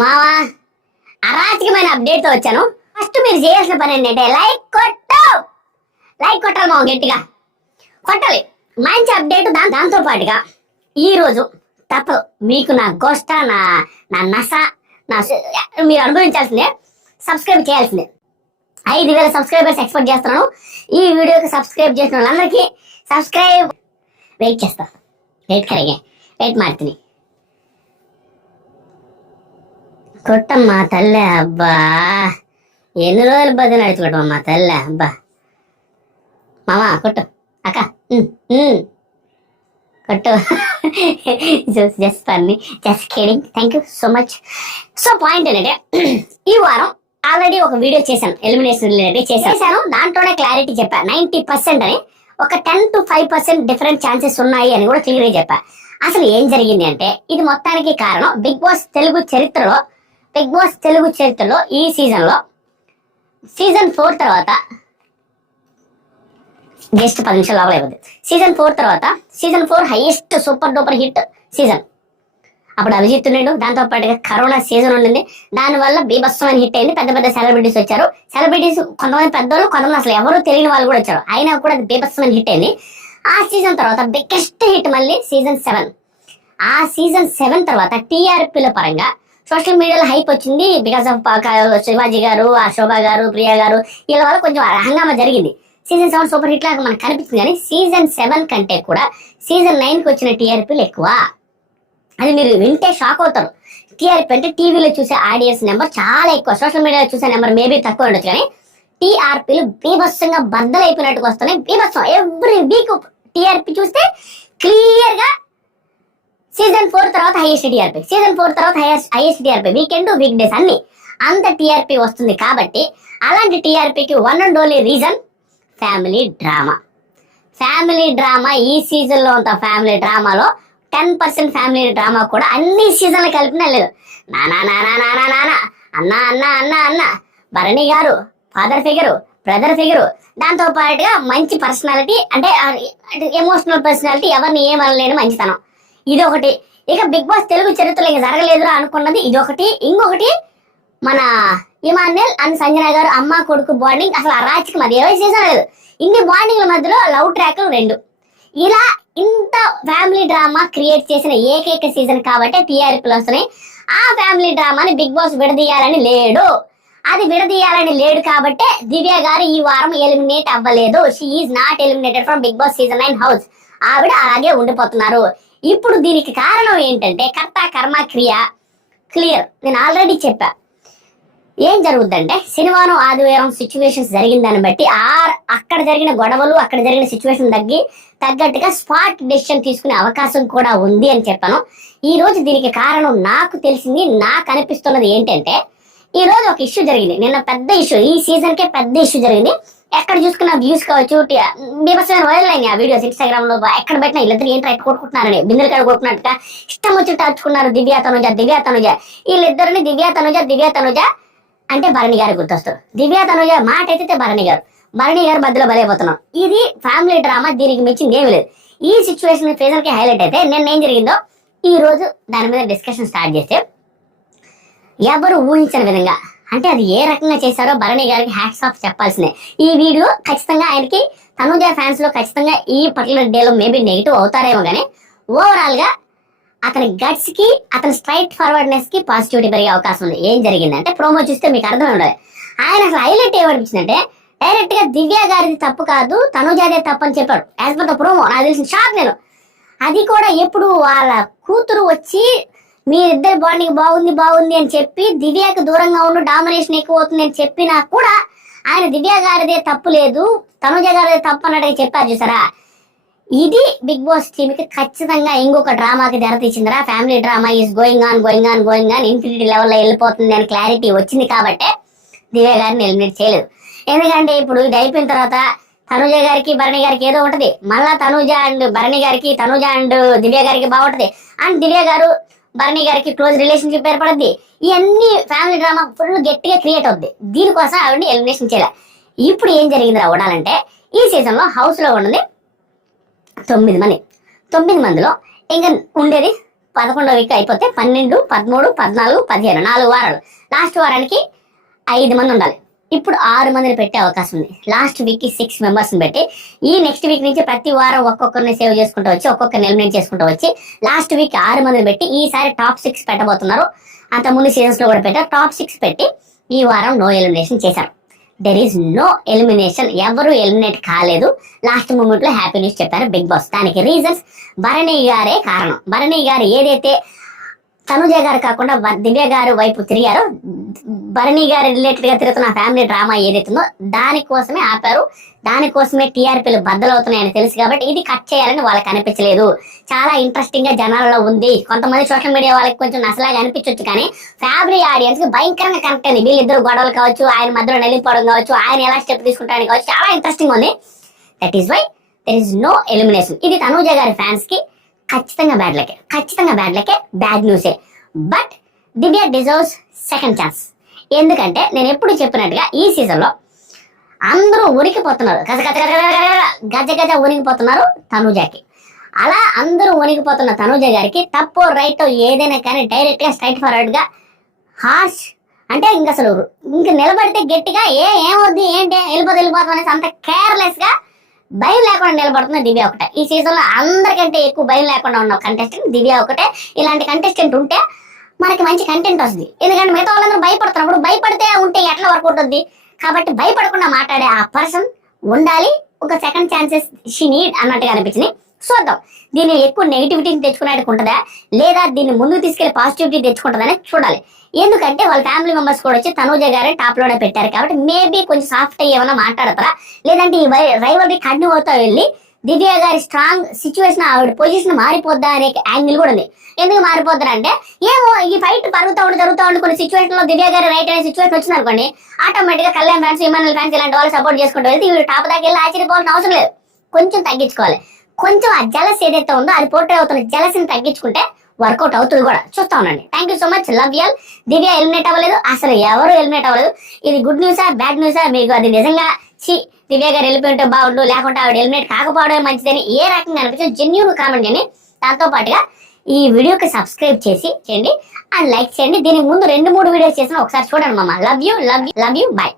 మావా అరాచకమైన అప్డేట్ తో వచ్చాను. ఫస్ట్ మీరు చేయాల్సిన పని ఏంటంటే లైక్ కొట్టాలి మావ, గట్టిగా కొట్టాలి. మంచి అప్డేట్ దాంతో పాటుగా ఈ రోజు తప్పదు మీకు నా గోష్ట నా నస నా మీరు అనుభవించాల్సిందే, సబ్స్క్రైబ్ చేయాల్సిందే. 5,000 సబ్స్క్రైబర్స్ ఎక్స్పెక్ట్ చేస్తున్నాను. ఈ వీడియోకి సబ్స్క్రైబ్ చేసిన వాళ్ళందరికీ సబ్స్క్రైబ్ వెయిట్ చేస్తా. వెయిట్ ಮಾಡ್ತೀನಿ. కొట్టమ్మా తల్లే. అబ్బా ఎన్ని రోజులు బది నడుచుకోవటమ్మా తల్లే. అబ్బా మామా కొట్టు, అక్క కొట్టు. Just funny, just kidding. Thank you so much. So point ఏంటంటే ఈ వారం ఆల్రెడీ ఒక వీడియో చేశాను, ఎలిమినేషన్ రిలేటెడ్ చేశాను. దాంట్లోనే క్లారిటీ చెప్పా. 90% అని ఒక 10 to 5% డిఫరెంట్ ఛాన్సెస్ ఉన్నాయి అని కూడా క్లియర్గా చెప్పా. అసలు ఏం జరిగింది అంటే ఇది మొత్తానికి కారణం బిగ్ బాస్ తెలుగు చరిత్రలో ఈ సీజన్లో సీజన్ 4 తర్వాత జస్ట్ 10 నిమిషాలు లోపల అయిపోద్ది. సీజన్ 4 తర్వాత season 4 highest super duper hit season. అప్పుడు అభిజిత్ ఉన్నాడు, దాంతో పాటుగా కరోనా సీజన్ ఉండింది. దానివల్ల బీభత్సమైన హిట్ అయింది. పెద్ద పెద్ద సెలబ్రిటీస్ వచ్చారు. సెలబ్రిటీస్ కొంతమంది పెద్దోళ్ళు, కొంతమంది అసలు ఎవరు తెలియని వాళ్ళు కూడా వచ్చారు. అయినా కూడా అది బీభత్సమైన హిట్ అయింది. ఆ సీజన్ తర్వాత బిగ్గెస్ట్ హిట్ మళ్ళీ సీజన్ 7. ఆ సీజన్ 7 తర్వాత టీఆర్పీల పరంగా సోషల్ మీడియాలో హైప్ వచ్చింది. బికాస్ ఆఫ్ శివాజీ గారు, ఆ శోభా గారు, ప్రియా గారు, వీళ్ళ వల్ల కొంచెం హంగామా జరిగింది. సీజన్ 7 సూపర్ హిట్ లాగా మనకు కనిపిస్తుంది. కానీ సీజన్ 7 కంటే కూడా సీజన్ 9కి వచ్చిన టీఆర్పీలు ఎక్కువ. అది మీరు వింటే షాక్ అవుతారు. టీఆర్పీ అంటే టీవీలో చూసే ఆడియన్స్ నెంబర్ చాలా ఎక్కువ, సోషల్ మీడియాలో చూసే నెంబర్ మేబీ తక్కువ ఉండొచ్చు. కానీ టీఆర్పీలు బీభత్సంగా బద్దలైపోయినట్టుగా వస్తున్నాయి. బీభత్సం ఎవ్రీ వీక్ టీఆర్పీ చూస్తే క్లియర్ గా సీజన్ 4 తర్వాత హైయెస్ట్ టీఆర్పీ, సీజన్ 4 తర్వాత highest TRP, weekend weekdays అన్ని అంత టీఆర్పీ వస్తుంది. కాబట్టి అలాంటి టీఆర్పీకి one and only reason family drama. ఈ సీజన్ లో అంత ఫ్యామిలీ డ్రామాలో 10% ఫ్యామిలీ డ్రామా కూడా అన్ని సీజన్లు కలిపినా లేదు. నానా అన్న Bharani garu father figure, brother figure, దాంతో పాటుగా మంచి పర్సనాలిటీ, అంటే ఎమోషనల్ పర్సనాలిటీ, ఎవరిని ఏమనలేని మంచితనం. ఇదొకటి. ఇక బిగ్ బాస్ తెలుగు చరిత్రలో ఇంకా జరగలేదురా అనుకున్నది ఇదొకటి. ఇంకొకటి మన ఇమాన్యుల్ అండ్ సంజన గారు అమ్మ కొడుకు బాండింగ్ అసలు అరాచకం. అది ఏ సీజన్ లేదు. ఇన్ని బాండింగ్ల మధ్యలో లవ్ ట్రాక్లు 2. ఇలా ఇంత ఫ్యామిలీ డ్రామా క్రియేట్ చేసిన ఏకైక సీజన్ కాబట్టి టీఆర్పీలు వస్తున్నాయి. ఆ ఫ్యామిలీ డ్రామాని బిగ్ బాస్ విడదీయాలని లేడు కాబట్టి దివ్య గారు ఈ వారం ఎలిమినేట్ అవ్వలేదు. She is not eliminated from Bigg Boss season 9 house. ఆవిడ అలాగే ఉండిపోతున్నారు. ఇప్పుడు దీనికి కారణం ఏంటంటే కర్త కర్మ క్రియ క్లియర్. నేను ఆల్రెడీ చెప్పా ఏం జరుగుద్దంటే శనివారం ఆదివారం సిచ్యువేషన్స్ జరిగిన దాన్ని బట్టి అక్కడ జరిగిన గొడవలు, అక్కడ జరిగిన సిచ్యువేషన్ తగ్గట్టుగా స్పాట్ డెసిషన్ తీసుకునే అవకాశం కూడా ఉంది అని చెప్పాను. ఈ రోజు దీనికి కారణం నాకు తెలిసింది, నాకు అనిపిస్తున్నది ఏంటంటే ఈ రోజు ఒక ఇష్యూ జరిగింది. నిన్న పెద్ద ఇష్యూ, ఈ సీజన్ కే పెద్ద ఇష్యూ జరిగింది. ఎక్కడ చూసుకున్న వ్యూస్ కావచ్చు, బీభత్సమైన వైరల్ అయినాయి ఆ వీడియోస్ ఇన్స్టాగ్రామ్ లో. ఎక్కడ పెట్టినా వీళ్ళిద్దరు ఏంటి రైట్ కొట్టుకుంటున్నారని, బిందెల కాడ కొట్టుకున్నట్టుగా ఇష్టం వచ్చి టచ్చుకున్నారు. దివ్య తనుజ వీళ్ళిద్దరిని దివ్య తనుజ అంటే భరణి గారు గుర్తొస్తారు. దివ్య తనుజ మాట అయితే భరణి గారు మధ్యలో బలైపోతున్నాం. ఇది ఫ్యామిలీ డ్రామా, దీనికి మించింది ఏమి లేదు. ఈ సిచ్యువేషన్ ఫేజర్ కి హైలైట్ అయితే నిన్న ఏం జరిగిందో ఈ రోజు దాని మీద డిస్కషన్ స్టార్ట్ చేస్తే ఎవరు ఊహించని విధంగా, అంటే అది ఏ రకంగా చేశారో భరణి గారికి హ్యాట్స్ ఆఫ్ చెప్పాల్సిందే. ఈ వీడియో ఖచ్చితంగా ఆయనకి తనుజ ఫ్యాన్స్ లో ఖచ్చితంగా ఈ పర్టికులర్ డేలో మేబీ నెగిటివ్ అవుతారేమో, కానీ ఓవరాల్ గా అతని గట్స్ కి, అతని స్ట్రైట్ ఫార్వర్డ్నెస్ కి పాజిటివిటీ పెరిగే అవకాశం ఉంది. ఏం జరిగిందంటే ప్రోమో చూస్తే మీకు అర్థమై ఉండాలి. ఆయన అసలు హైలైట్ ఏమనిపించిందంటే డైరెక్ట్ గా దివ్య గారిది తప్పు కాదు, తనుజాదే తప్పు అని చెప్పాడు. యాజ్ పర్ ద ప్రోమో నాకు తెలిసిన షాక్ నేను. అది కూడా ఎప్పుడు వాళ్ళ కూతురు వచ్చి మీరిద్దరు బాండింగ్ బాగుంది అని చెప్పి దివ్యకు దూరంగా ఉండు, డామినేషన్ ఎక్కువ అవుతుంది అని చెప్పినా కూడా ఆయన దివ్య గారిదే తప్పు లేదు, తనుజ గారిదే తప్పు అన్నట్టుగా చెప్పారు చూసారా. ఇది బిగ్ బాస్ టీమ్ కి ఖచ్చితంగా ఇంకొక డ్రామాకి తెరతీసిందిరా. Family drama is going on infinity లెవెల్లో వెళ్ళిపోతుంది అని క్లారిటీ వచ్చింది కాబట్టి దివ్య గారిని ఎలిమినేట్ చేయలేదు. ఎందుకంటే ఇప్పుడు ఇది అయిపోయిన తర్వాత తనుజ గారికి భరణి గారికి ఏదో ఉంటది, మళ్ళా తనుజ అండ్ భరణి గారికి, తనుజ అండ్ దివ్య గారికి బాగుంటది, అండ్ దివ్య గారు భరణి గారికి క్లోజ్ రిలేషన్షిప్ ఏర్పడుద్ది. ఇవన్నీ ఫ్యామిలీ డ్రామా ఫుల్ గట్టిగా క్రియేట్ అవుద్ది. దీనికోసం ఆవిడని ఎలిమినేషన్ చేయాలి. ఇప్పుడు ఏం జరిగిందిరా ఉండాలంటే ఈ సీజన్ లో హౌస్ లో ఉన్నది 9 మంది. 9 మందిలో ఇంకా ఉండేది 11వ వీక్ అయిపోతే 12, 13, 14, 15 4 వారాలు. లాస్ట్ వారానికి 5 మంది ఉండాలి. ఇప్పుడు 6 మందిని పెట్టే అవకాశం ఉంది. లాస్ట్ వీక్ కి 6 మెంబర్స్ పెట్టి ఈ నెక్స్ట్ వీక్ నుంచి ప్రతి వారం ఒక్కొక్కరిని సేవ్ చేసుకుంటూ వచ్చి ఒక్కొక్కరిని ఎలిమినేట్ చేసుకుంటూ వచ్చి లాస్ట్ వీక్ 6 మందిని పెట్టి ఈసారి టాప్ 6 పెట్టబోతున్నారు. అంత ముందు సీజన్స్ లో కూడా పెట్టారు. టాప్ 6 పెట్టి ఈ వారం నో ఎలిమినేషన్ చేశారు. దెర్ ఈస్ నో ఎలిమినేషన్, ఎవరు ఎలిమినేట్ కాలేదు. లాస్ట్ మూమెంట్ లో హ్యాపీ న్యూస్ చెప్పారు బిగ్ బాస్. దానికి రీజన్స్ భరణి గారే కారణం. భరణి గారు ఏదైతే తనుజ గారు కాకుండా దివ్య గారు వైపు తిరిగారో, భరణి గారి రిలేటెడ్ గా తిరుగుతున్న ఫ్యామిలీ డ్రామా ఏదైతుందో దానికోసమే ఆపారు. దానికోసమే టీఆర్పీలు బద్దలవుతున్నాయని తెలుసు కాబట్టి ఇది కట్ చేయాలని వాళ్ళకి అనిపించలేదు. చాలా ఇంట్రెస్టింగ్ గా జనాలలో ఉంది. కొంతమంది సోషల్ మీడియా వాళ్ళకి కొంచెం నసలాగా అనిపించవచ్చు, కానీ ఫ్యామిలీ ఆడియన్స్ కి భయంకరంగా కనెక్ట్ అయింది. వీళ్ళిద్దరు గొడవలు కావచ్చు, ఆయన మధ్యలో నిలిపోవడం కావచ్చు, ఆయన ఎలా స్టెప్ తీసుకుంటాడని కావచ్చు, చాలా ఇంట్రెస్టింగ్ ఉంది. That is why there is no elimination. ఇది తనూజ గారి ఫ్యాన్స్ కి ఖచ్చితంగా బ్యాడ్ లకే, బ్యాడ్ న్యూసే. But Divya deserves second chance. ఎందుకంటే నేను ఎప్పుడు చెప్పినట్టుగా ఈ సీజన్ లో అందరూ ఉనికిపోతున్నారు, గజ ఉనికిపోతున్నారు తనూజకి. అలా అందరూ ఉనికిపోతున్న తనూజ గారికి తప్పో రైటో ఏదైనా కానీ డైరెక్ట్ గా స్ట్రైట్ ఫార్వర్డ్ గా హార్ష్ అంటే ఇంక నిలబడితే గట్టిగా ఏమవుద్ది ఏంటి వెళ్ళిపోతాం అనేసి అంత కేర్లెస్ గా భయం లేకుండా నిలబడుతున్న దివ్య ఒకటే. ఈ సీజన్ లో అందరికంటే ఎక్కువ భయం లేకుండా ఉన్న కంటెస్టెంట్ దివ్య ఒకటే. ఇలాంటి కంటెస్టెంట్ ఉంటే మనకి మంచి కంటెంట్ వస్తుంది. ఎందుకంటే మిగతా వాళ్ళందరూ భయపడుతున్నప్పుడు భయపడితే ఉంటే ఎట్లా వర్క్ అవుతుంది. కాబట్టి భయపడకుండా మాట్లాడే ఆ పర్సన్ ఉండాలి. ఒక సెకండ్ ఛాన్సెస్ షీ నీడ్ అన్నట్టుగా అనిపించింది. చూద్దాం దీన్ని ఎక్కువ నెగిటివిటీని తెచ్చుకునేట్టుకు ఉంటుందా, లేదా దీన్ని ముందుకు తీసుకెళ్లి పాజిటివిటీ తెచ్చుకుంటుందని చూడాలి. ఎందుకంటే వాళ్ళ ఫ్యామిలీ మెంబర్స్ కూడా వచ్చి తనూజ గారే టాప్ లోనే పెట్టారు కాబట్టి మేబీ కొంచెం సాఫ్ట్ అయ్యి ఏమైనా మాట్లాడతారా, లేదంటే ఈ రైవల్రీ కంటిన్యూ అవుతా వెళ్ళి దివ్య గారి స్ట్రాంగ్ సిచ్యువేషన్ ఆవిడ పొజిషన్ మారిపోద్దా అనే యాంగిల్ కూడా ఉంది. ఎందుకు మారిపోద్దారంటే ఏమో ఈ ఫైట్ జరుగుతూ ఉండి కొన్ని సిచ్యువేషన్ లో దివ్య గారి రైట్ అనే సిచ్యువేషన్ వచ్చింది అనుకోండి, ఆటోమేటిక్ గా కళ్యాణ్ ఫ్యాన్స్, ఇమానుల్ ఫ్యాన్స్ ఇలాంటి వాళ్ళు సపోర్ట్ చేసుకుంటూ వెళ్తే ఇవి టాప్ దాకా వెళ్ళి ఆశ్చర్యపోవాల్సిన అవసరం లేదు. కొంచెం తగ్గించుకోవాలి. కొంచెం ఆ జలస్ ఏదైతే ఉందో అది పోర్ట్రే అవుతున్న జలస్ని తగ్గించుకుంటే వర్కౌట్ అవుతుంది కూడా. చూస్తా ఉండండి. Thank you so much. Love you all. Divya eliminate అవ్వలేదు, అసలు ఎవరు ఎలిమినేట్ అవ్వలేదు. ఇది గుడ్ న్యూసా బ్యాడ్ న్యూసా, మీకు అది నిజంగా దివ్య గారు వెళ్ళిపోయింటే బాగుండు, లేకుంటే ఆవిడ ఎలిమినేట్ కాకపోవడమే మంచిదని ఏ రకంగా అనిపించింది జెన్యూన్ కామెంట్ చేయండి. దాంతో పాటుగా ఈ వీడియోకి సబ్స్క్రైబ్ చేయండి అండ్ లైక్ చేయండి. దీనికి ముందు 2-3 వీడియోస్ చేసిన ఒకసారి చూడండి మామ. Love you. బాయ్.